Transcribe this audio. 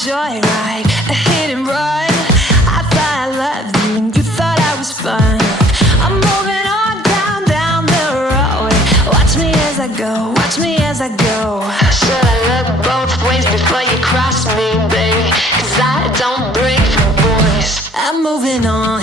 joyride, a hit and run. I thought I loved you and you thought I was fun. I'm moving on down the road. Watch me as I go, watch me as I go. Should I look both ways before you cross me, babe? 'Cause I don't break for boys. I'm moving on.